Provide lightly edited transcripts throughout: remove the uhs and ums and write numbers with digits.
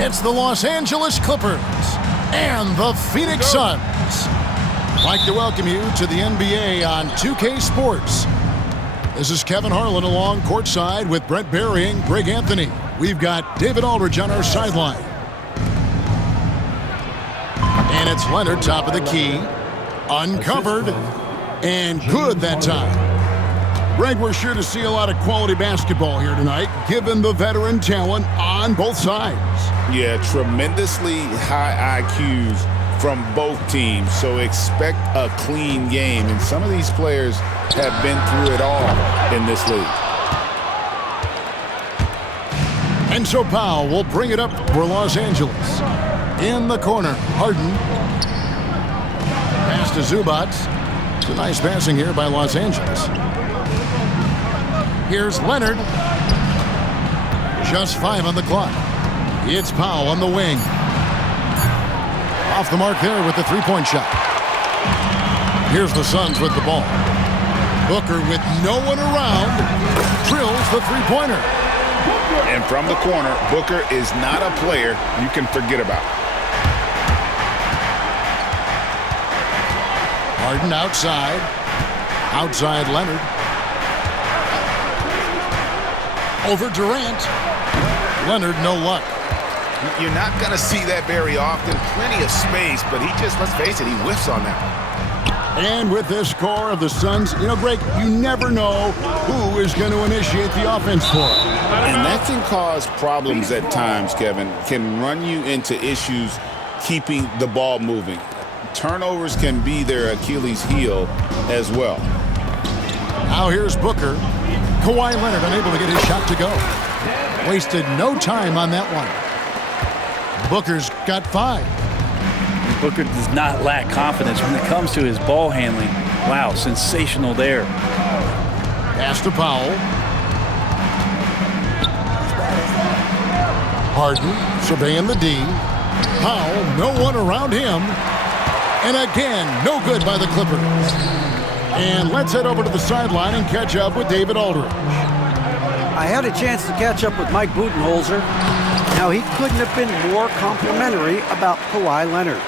It's the Los Angeles Clippers and the Phoenix Suns. I'd like to welcome you to the NBA on 2K Sports. This is Kevin Harlan along courtside with Brent Barry and Greg Anthony. We've got David Aldridge on our sideline. And it's Leonard, top of the key. Uncovered. And good that time. Greg, we're sure to see a lot of quality basketball here tonight, given the veteran talent on both sides. Yeah, tremendously high IQs from both teams, so expect a clean game. And some of these players have been through it all in this league. And so Powell will bring it up for Los Angeles. In the corner, Harden. Pass to Zubac. It's a nice passing here by Los Angeles. Here's Leonard. Just 5 on the clock. It's Powell on the wing. Off the mark there with the three-point shot. Here's the Suns with the ball. Booker with no one around drills the three-pointer. And from the corner, Booker is not a player you can forget about. Harden outside. Outside Leonard. Over Durant. Leonard, no luck. You're not going to see that very often. Plenty of space, but he just, let's face it, he whiffs on that. And with this core of the Suns, Greg, you never know who is going to initiate the offense for it. And that can cause problems at times, Kevin. Can run you into issues keeping the ball moving. Turnovers can be their Achilles heel as well. Now here's Booker. Kawhi Leonard unable to get his shot to go. Wasted no time on that one. Booker's got 5. Booker does not lack confidence when it comes to his ball handling. Wow, sensational there. Pass to Powell. Harden surveying the D. Powell, no one around him. And again, no good by the Clippers. And let's head over to the sideline and catch up with David Aldridge. I had a chance to catch up with Mike Budenholzer. Now, he couldn't have been more complimentary about Kawhi Leonard.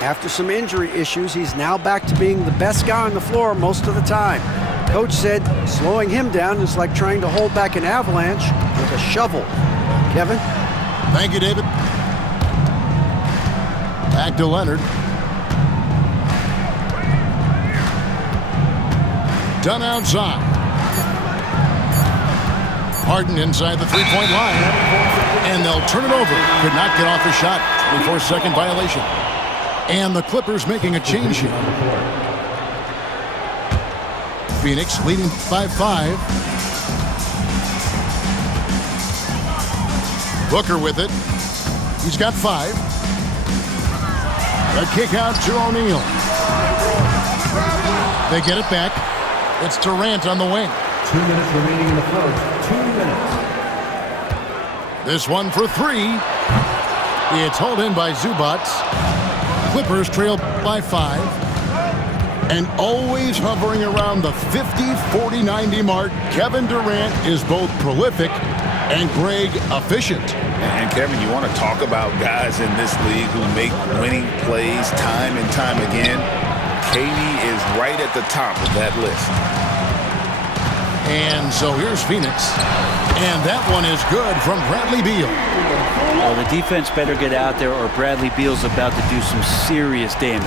After some injury issues, he's now back to being the best guy on the floor most of the time. Coach said slowing him down is like trying to hold back an avalanche with a shovel. Kevin? Thank you, David. Back to Leonard. Done outside. Harden inside the three-point line. And they'll turn it over. Could not get off the shot. 24-second violation. And the Clippers making a change here. Phoenix leading by 5. Booker with it. He's got 5. A kick out to O'Neal. They get it back. It's Durant on the wing. 2 minutes remaining in the first. 2 minutes. This one for 3. It's hauled in by Zubac. Clippers trail by 5. And always hovering around the 50, 40, 90 mark, Kevin Durant is both prolific and Greg efficient. And Kevin, you want to talk about guys in this league who make winning plays time and time again. KD is right at the top of that list. And so here's Phoenix. And that one is good from Bradley Beal. Well, the defense better get out there or Bradley Beal's about to do some serious damage.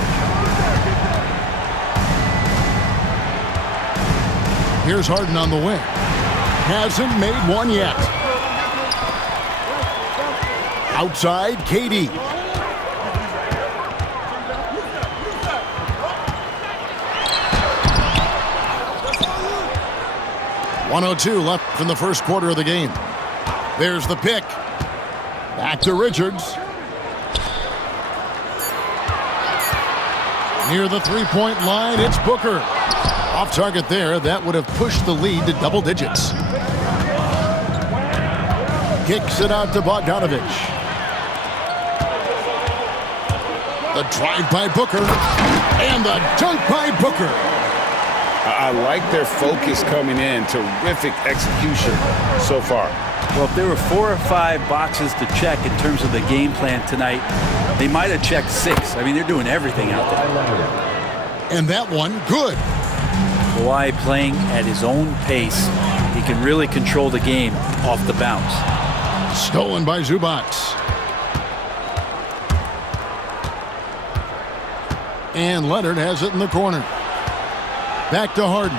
Here's Harden on the wing. Hasn't made one yet. Outside, KD. .102 left in the first quarter of the game. There's the pick. Back to Richards. Near the three-point line, it's Booker. Off target there. That would have pushed the lead to double digits. Kicks it out to Bogdanovich. The drive by Booker. And the dunk by Booker. I like their focus coming in. Terrific execution so far. Well, if there were 4 or 5 boxes to check in terms of the game plan tonight, they might have checked 6. I mean, they're doing everything out there. And that one, good. Kawhi playing at his own pace. He can really control the game off the bounce. Stolen by Zubac. And Leonard has it in the corner. Back to Harden.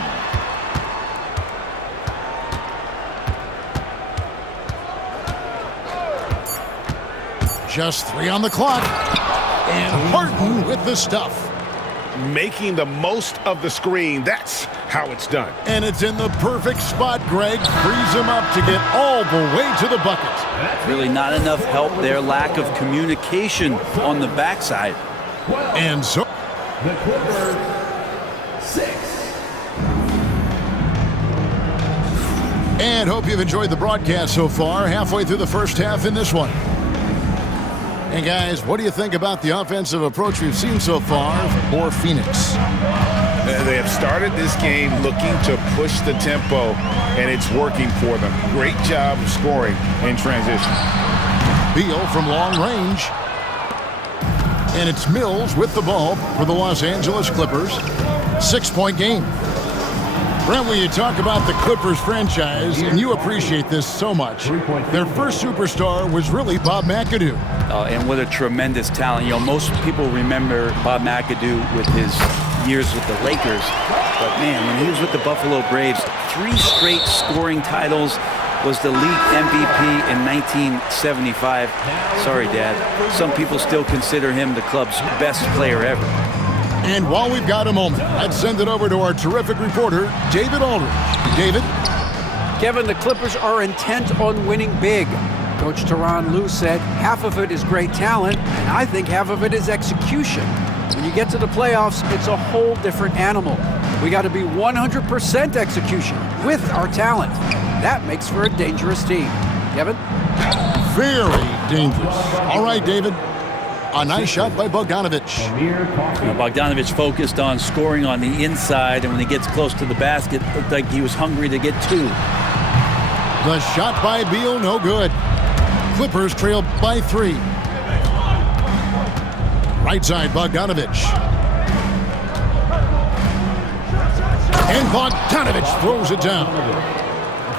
Just 3 on the clock. And Harden with the stuff. Making the most of the screen. That's how it's done. And it's in the perfect spot, Greg. Frees him up to get all the way to the bucket. Really not enough help there. Lack of communication on the backside. And so The Clippers, 6. And hope you've enjoyed the broadcast so far. Halfway through the first half in this one. And guys, what do you think about the offensive approach we've seen so far for Phoenix? They have started this game looking to push the tempo, and it's working for them. Great job of scoring in transition. Beal from long range. And it's Mills with the ball for the Los Angeles Clippers. 6-point game. Brent, when you talk about the Clippers franchise, and you appreciate this so much, their first superstar was really Bob McAdoo. And what a tremendous talent. You know, most people remember Bob McAdoo with his years with the Lakers. But, man, when he was with the Buffalo Braves, 3 straight scoring titles, was the league MVP in 1975. Sorry, Dad. Some people still consider him the club's best player ever. And while we've got a moment, let's send it over to our terrific reporter, David Aldridge. David? Kevin, the Clippers are intent on winning big. Coach Tyronn Lue said half of it is great talent, and I think half of it is execution. When you get to the playoffs, it's a whole different animal. We got to be 100% execution with our talent. That makes for a dangerous team. Kevin? Very dangerous. All right, David. A nice shot by Bogdanovic. Bogdanovic focused on scoring on the inside, and when he gets close to the basket, it looked like he was hungry to get 2. The shot by Beal, no good. Clippers trail by 3. Right side, Bogdanovic. And Bogdanovic throws it down.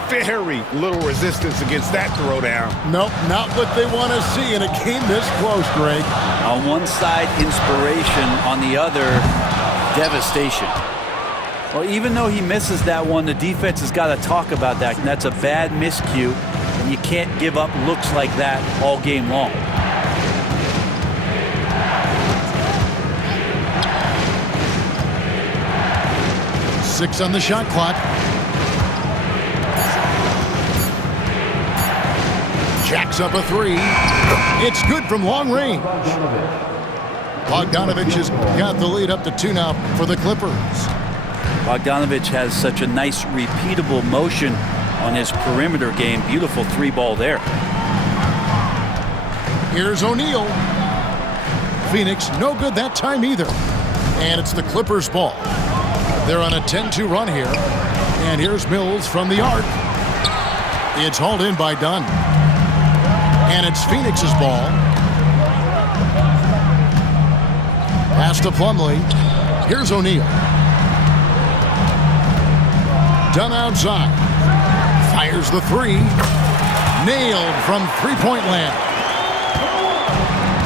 Very little resistance against that throwdown. Nope, not what they want to see in a game this close, Greg. On one side, inspiration. On the other, devastation. Well, even though he misses that one, the defense has got to talk about that. And that's a bad miscue. And you can't give up looks like that all game long. Six on the shot clock. Jacks up a 3. It's good from long range. Bogdanovic has got the lead up to 2 now for the Clippers. Bogdanovic has such a nice repeatable motion on his perimeter game. Beautiful 3-ball there. Here's O'Neal. Phoenix no good that time either. And it's the Clippers ball. They're on a 10-2 run here. And here's Mills from the arc. It's hauled in by Dunn. And it's Phoenix's ball. Pass to Plumlee. Here's O'Neal. Dunn outside. Fires the 3. Nailed from 3-point land.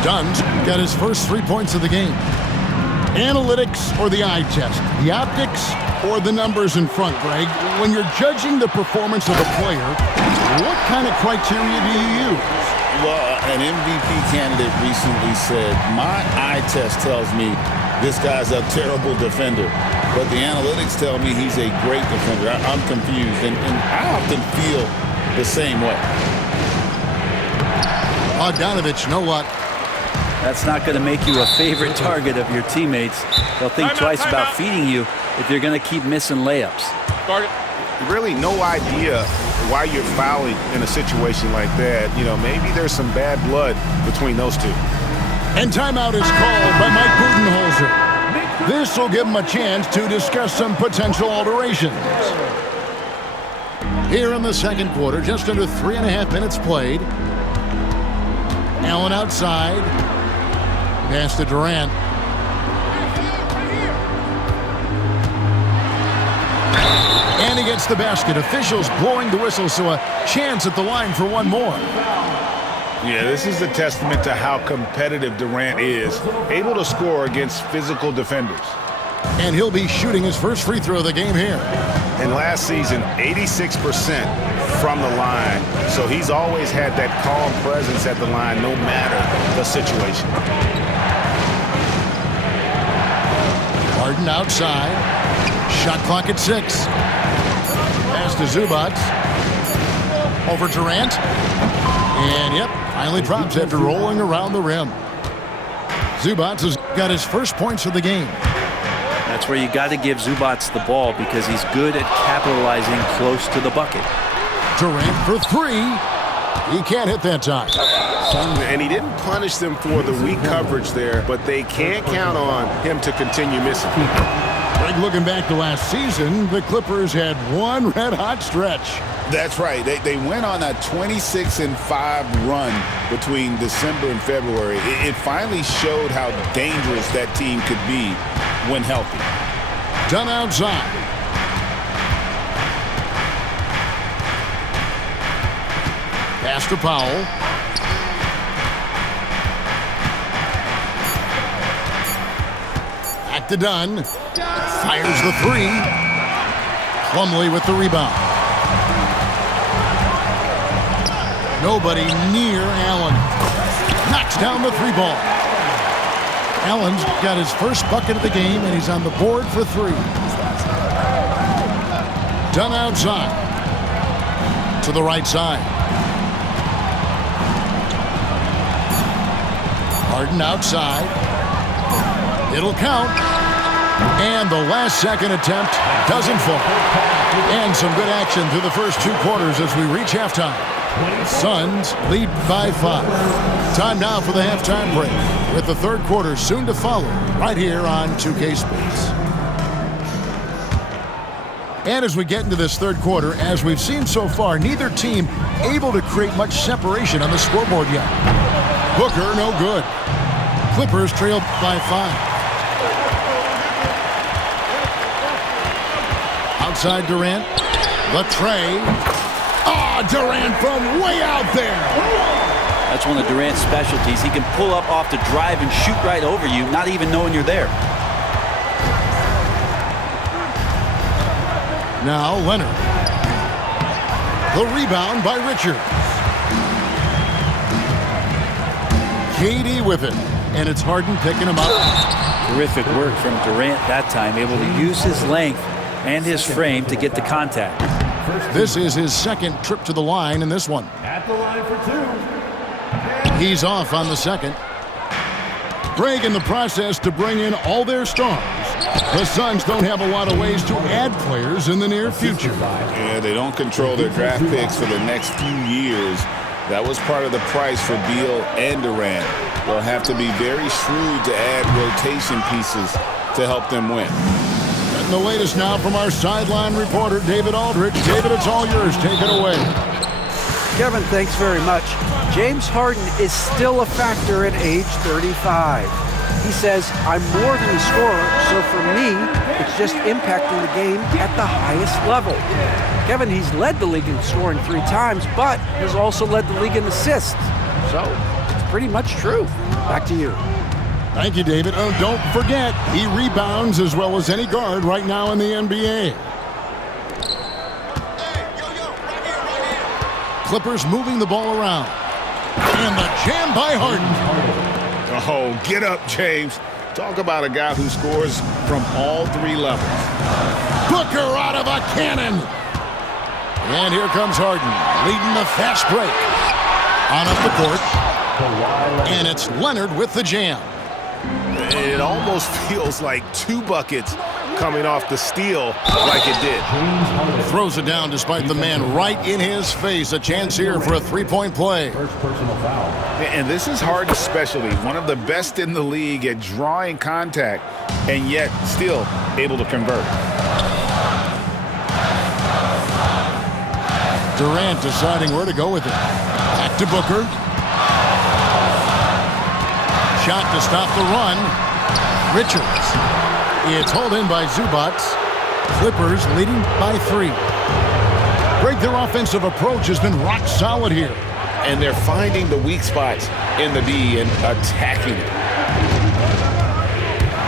Dunn's got his first 3 points of the game. Analytics or the eye test? The optics or the numbers in front, Greg? When you're judging the performance of a player, what kind of criteria do you use? Well, an MVP candidate recently said, my eye test tells me this guy's a terrible defender, but the analytics tell me he's a great defender. I'm confused, and I often feel the same way. Bogdanovic, know what? That's not going to make you a favorite target of your teammates. They'll think twice about feeding you if you're going to keep missing layups. Really no idea why you're fouling in a situation like that. You know, maybe there's some bad blood between those two. And timeout is called by Mike Budenholzer. This will give them a chance to discuss some potential alterations. Here in the second quarter, just under 3.5 minutes played. Allen outside. Pass to Durant. And he gets the basket. Officials blowing the whistle, so a chance at the line for one more. Yeah, this is a testament to how competitive Durant is, able to score against physical defenders. And he'll be shooting his first free throw of the game here. And last season, 86% from the line. So he's always had that calm presence at the line, no matter the situation. Harden outside. Shot clock at 6. Pass to Zubac. Over Durant. And, yep, finally drops after rolling around the rim. Zubac has got his first points of the game. That's where you got to give Zubac the ball because he's good at capitalizing close to the bucket. Durant for 3. He can't hit that time. And he didn't punish them for the weak coverage there, but they can't count on him to continue missing. Greg, looking back to last season, the Clippers had one red-hot stretch. That's right. They went on a 26-5 run between December and February. It finally showed how dangerous that team could be when healthy. Done outside. Pass to Powell. Back to Dunn. Fires the 3. Plumlee with the rebound. Nobody near Allen. Knocks down the 3-ball. Allen's got his first bucket of the game, and he's on the board for 3. Dunn outside. To the right side. Harden outside. It'll count. And the last second attempt doesn't fall. And some good action through the first 2 quarters as we reach halftime. Suns lead by 5. Time now for the halftime break, with the third quarter soon to follow right here on 2K Sports. And as we get into this third quarter, as we've seen so far, neither team able to create much separation on the scoreboard yet. Booker, no good. Clippers trail by 5. Outside Durant. The tray. Durant from way out there. That's one of Durant's specialties. He can pull up off the drive and shoot right over you, not even knowing you're there. Now Leonard. The rebound by Richards. KD with it. And it's Harden picking him up. Terrific work from Durant that time, able to use his length and his frame to get the contact. This is his second trip to the line in this one. At the line for 2. He's off on the second. Greg in the process to bring in all their stars. The Suns don't have a lot of ways to add players in the near future. Yeah, they don't control their draft picks for the next few years. That was part of the price for Beal and Durant. They'll have to be very shrewd to add rotation pieces to help them win. And the latest now from our sideline reporter, David Aldridge. David, it's all yours. Take it away. Kevin, thanks very much. James Harden is still a factor at age 35. He says, I'm more than a scorer, so for me, it's just impacting the game at the highest level. Kevin, he's led the league in scoring 3 times, but has also led the league in assists. So, it's pretty much true. Back to you. Thank you, David. Oh, don't forget, he rebounds as well as any guard right now in the NBA. Clippers moving the ball around. And the jam by Harden. Oh, get up, James. Talk about a guy who scores from all 3 levels. Booker out of a cannon. And here comes Harden, leading the fast break. On up the court. And it's Leonard with the jam. It almost feels like 2 buckets coming off the steal like it did. Throws it down despite the man right in his face. A chance here for a three-point play. First personal foul. And this is Harden's specialty. One of the best in the league at drawing contact and yet still able to convert. Durant deciding where to go with it. Back to Booker. Shot to stop the run. Richards. It's hauled in by Zubac. Clippers leading by 3. Greg, their offensive approach has been rock solid here. And they're finding the weak spots in the D and attacking it.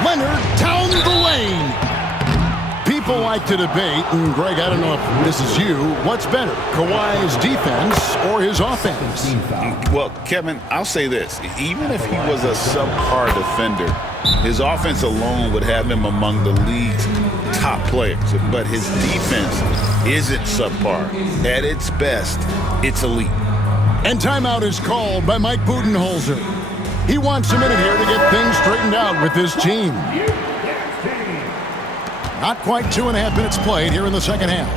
Leonard down the lane. People like to debate, and Greg, I don't know if this is you, what's better, Kawhi's defense or his offense? Well, Kevin, I'll say this. Even if he was a subpar defender, his offense alone would have him among the league's top players. But his defense isn't subpar. At its best, it's elite. And timeout is called by Mike Budenholzer. He wants a minute here to get things straightened out with his team. Not quite 2.5 minutes played here in the second half.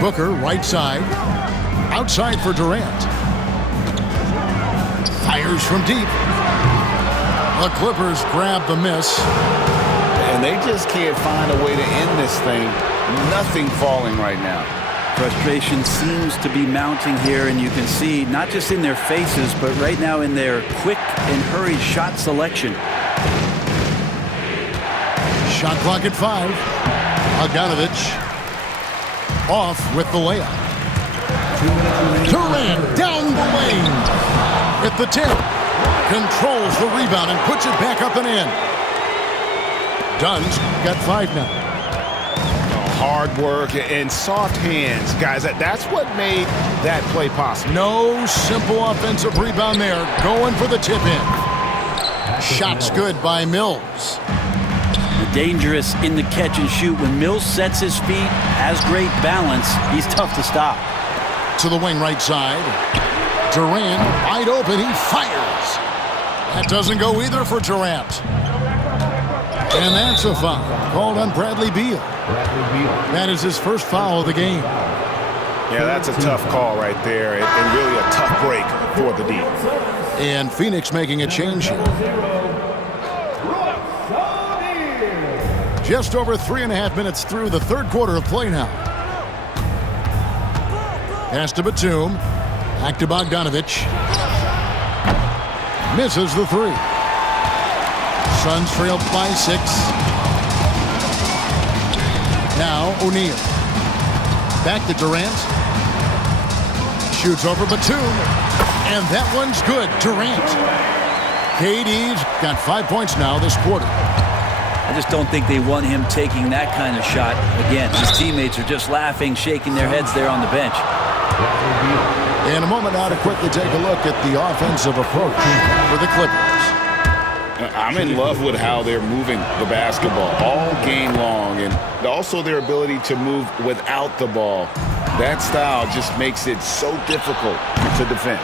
Booker, right side. Outside for Durant. Fires from deep. The Clippers grab the miss. And they just can't find a way to end this thing. Nothing falling right now. Frustration seems to be mounting here, and you can see not just in their faces, but right now in their quick and hurried shot selection. Shot clock at 5. Bogdanovic off with the layup. Durant down the lane with the tip. Controls the rebound and puts it back up and in. Dunn's got 5 now. Hard work and soft hands, guys. That's what made that play possible. No simple offensive rebound there. Going for the tip in. Shot's good by Mills. Dangerous in the catch and shoot. When Mills sets his feet, has great balance, he's tough to stop. To the wing right side. Durant wide open. He fires. That doesn't go either for Durant. And that's a foul called on Bradley Beal. That is his first foul of the game. Yeah, that's a tough call right there, and really a tough break for the D. And Phoenix making a change here. Just over 3.5 minutes through the third quarter of play now. Pass to Batum. Back to Bogdanovic. Misses the 3. Suns trail by 6. Now O'Neal. Back to Durant. Shoots over Batum. And that one's good. Durant. KD's got 5 points now this quarter. I just don't think they want him taking that kind of shot. Again, his teammates are just laughing, shaking their heads there on the bench. In a moment now to quickly take a look at the offensive approach for the Clippers. I'm in love with how they're moving the basketball all game long, and also their ability to move without the ball. That style just makes it so difficult to defend.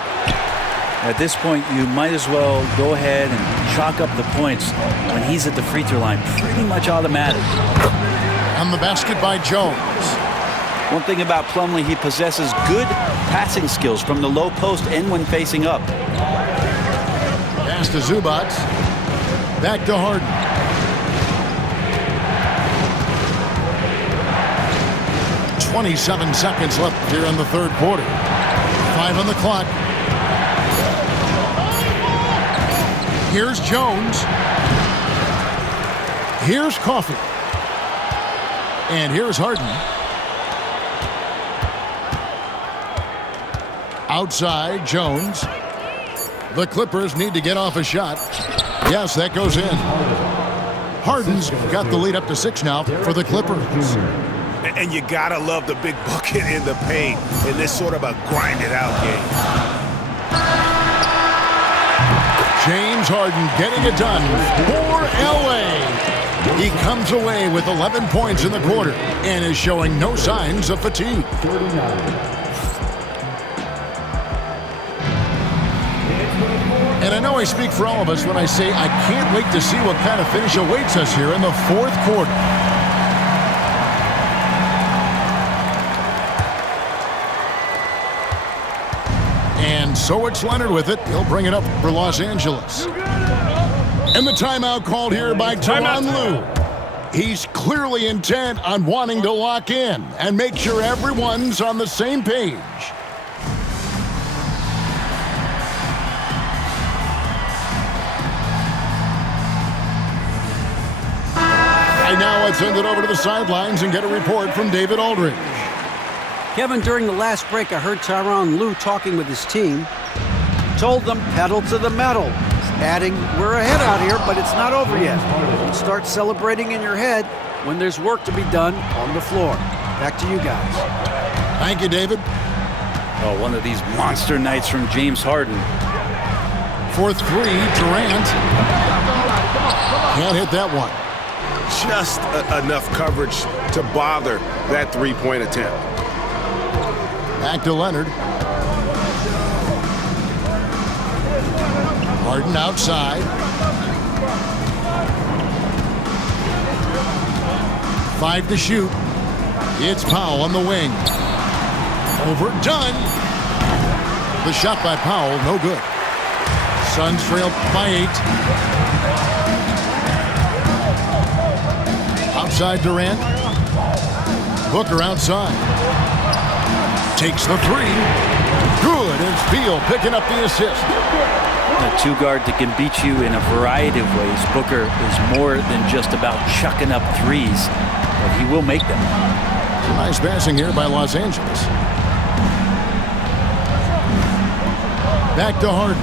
At this point, you might as well go ahead and chalk up the points when he's at the free throw line. Pretty much automatic. On the basket by Jones. One thing about Plumlee, he possesses good passing skills from the low post and when facing up. Pass to Zubac. Back to Harden. .27 seconds left here in the third quarter. 5 on the clock. Here's Jones. Here's Coffey. And here's Harden. Outside, Jones. The Clippers need to get off a shot. Yes, that goes in. Harden's got the lead up to 6 now for the Clippers. And you gotta love the big bucket in the paint in this sort of a grind-it-out game. James Harden getting it done for LA. He comes away with 11 points in the quarter and is showing no signs of fatigue. And I know know I speak for all of us when I say I can't wait to see what kind of finish awaits us here in the fourth quarter. And so it's Leonard with it. He'll bring it up for Los Angeles. And the timeout called here by Tyronn Lue. He's clearly intent on wanting to lock in and make sure everyone's on the same page. And now let's send it over to the sidelines and get a report from David Aldridge. Kevin, during the last break, I heard Tyronn Lue talking with his team. Told them pedal to the metal. Adding, we're ahead out here, but it's not over yet. Don't start celebrating in your head when there's work to be done on the floor. Back to you guys. Thank you, David. Oh, one of these monster nights from James Harden. For three, Durant. Can't hit that one. Just enough coverage to bother that three-point attempt. Back to Leonard. Harden outside. 5 to shoot. It's Powell on the wing. Overdone. The shot by Powell, no good. Suns trail by 8. Outside Durant. Booker outside. Takes the 3. Good, and Beal picking up the assist. A two-guard that can beat you in a variety of ways. Booker is more than just about chucking up threes, but he will make them. Nice passing here by Los Angeles. Back to Harden.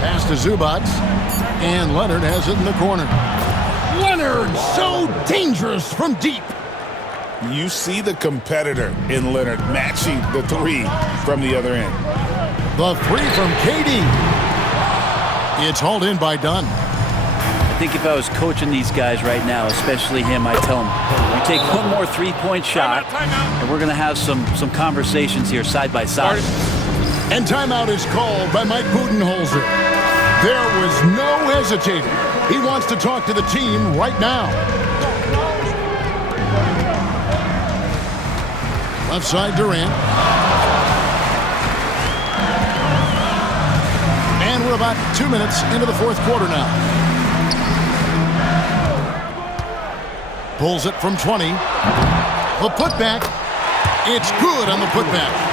Pass to Zubac. And Leonard has it in the corner. Leonard, so dangerous from deep. You see the competitor in Leonard matching the 3 from the other end. The 3 from KD. It's hauled in by Dunn. I think if I was coaching these guys right now, especially him, I'd tell him, we take one more three-point shot, and we're going to have some conversations here side by side. And timeout is called by Mike Budenholzer. There was no hesitating. He wants to talk to the team right now. Left side, Durant. And we're about 2 minutes into the fourth quarter now. Pulls it from 20. The putback. It's good on the putback.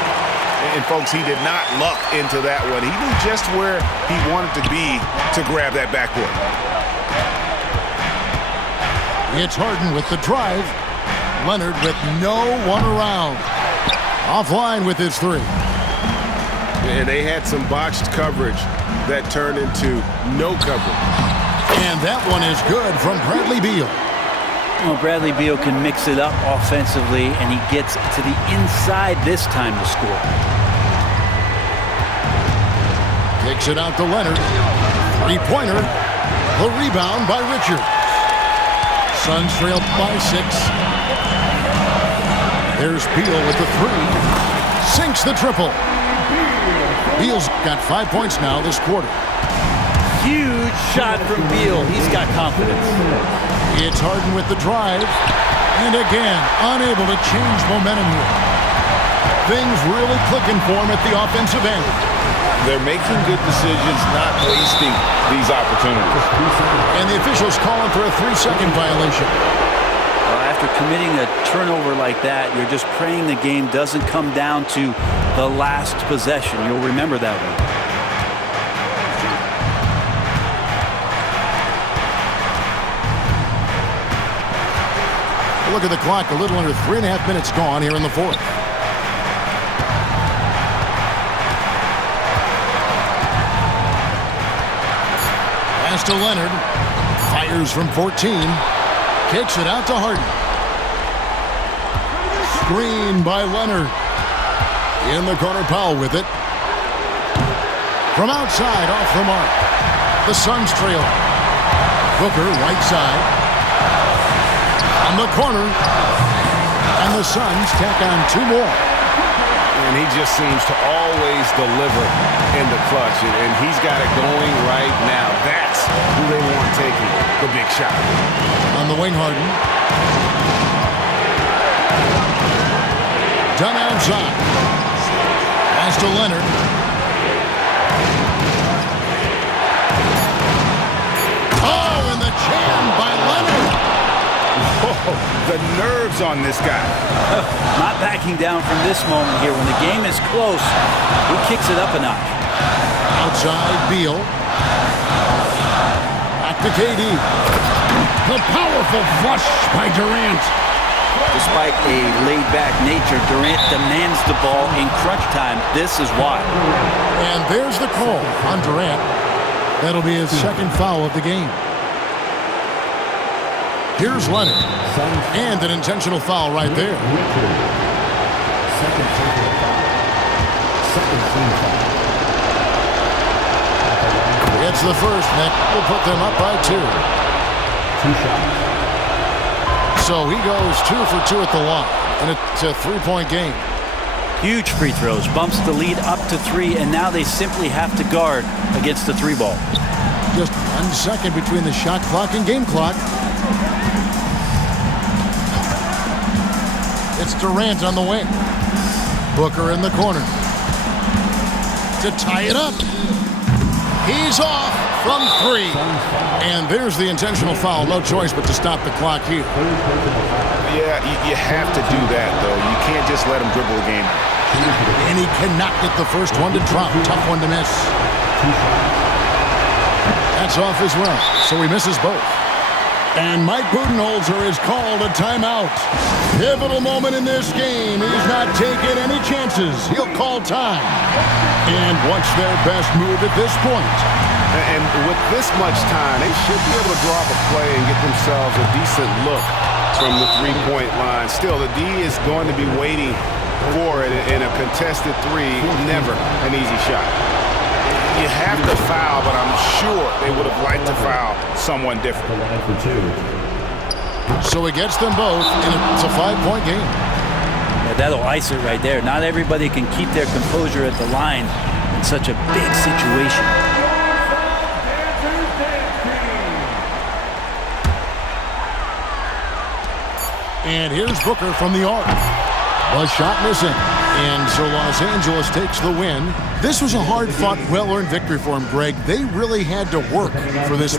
And folks, he did not luck into that one. He knew just where he wanted to be to grab that backboard. It's Harden with the drive. Leonard with no one around. Offline with his 3. And they had some botched coverage that turned into no coverage. And that one is good from Bradley Beal. Well, Bradley Beal can mix it up offensively, and he gets to the inside this time to score. Takes it out to Leonard. 3-pointer. The rebound by Richards. Suns trail by 6. There's Beal with the 3. Sinks the triple. Beal's got 5 points now this quarter. Huge shot from Beal. He's got confidence. It's Harden with the drive. And again, unable to change momentum here. Things really clicking for him at the offensive end. They're making good decisions, not wasting these opportunities. And the officials calling for a 3-second violation. After committing a turnover like that, you're just praying the game doesn't come down to the last possession. You'll remember that one. Look at the clock, a little under 3.5 minutes gone here in the fourth. Pass to Leonard. Fires from 14. Kicks it out to Harden. Screen by Leonard. In the corner, Powell with it. From outside, off the mark. The Suns trail. Booker, right side. On the corner. And the Suns tack on 2 more. And he just seems to always deliver in the clutch, and he's got it going right now. That's who they want taking the big shot. On the wing, Harden. Done outside. Pass to Leonard. Oh, and the jam by Leonard. Oh, the nerves on this guy. Not backing down from this moment here. When the game is close, he kicks it up a notch. Outside, Beal. Back to KD. The powerful flush by Durant. Despite a laid-back nature, Durant demands the ball in crunch time. This is why. And there's the call on Durant. That'll be his second foul of the game. Here's Leonard. And an intentional foul right there. Second team foul. It's the first, and that will put them up by 2. 2 shots. So he goes 2 for 2 at the line, and it's a 3-point game. Huge free throws, bumps the lead up to 3, and now they simply have to guard against the 3 ball. Just 1 second between the shot clock and game clock. It's Durant on the wing. Booker in the corner to tie it up. He's off from 3. And there's the intentional foul. No choice but to stop the clock here. Yeah, you have to do that, though. You can't just let him dribble the game. And he cannot get the first one to drop. Tough one to miss. That's off as well. So he misses both. And Mike Budenholzer is called a timeout. Pivotal moment in this game. He's not taking any chances. He'll call time. And what's their best move at this point? And with this much time, they should be able to draw up a play and get themselves a decent look from the three-point line. Still, the D is going to be waiting for it in a contested 3. Never an easy shot. You have to foul, but I'm sure they would have liked to foul someone different. So he gets them both, and it's a 5-point game. Yeah, that'll ice it right there. Not everybody can keep their composure at the line in such a big situation. And here's Booker from the arc. A shot missing. And so Los Angeles takes the win. This was a hard-fought, well-earned victory for him, Greg. They really had to work for this.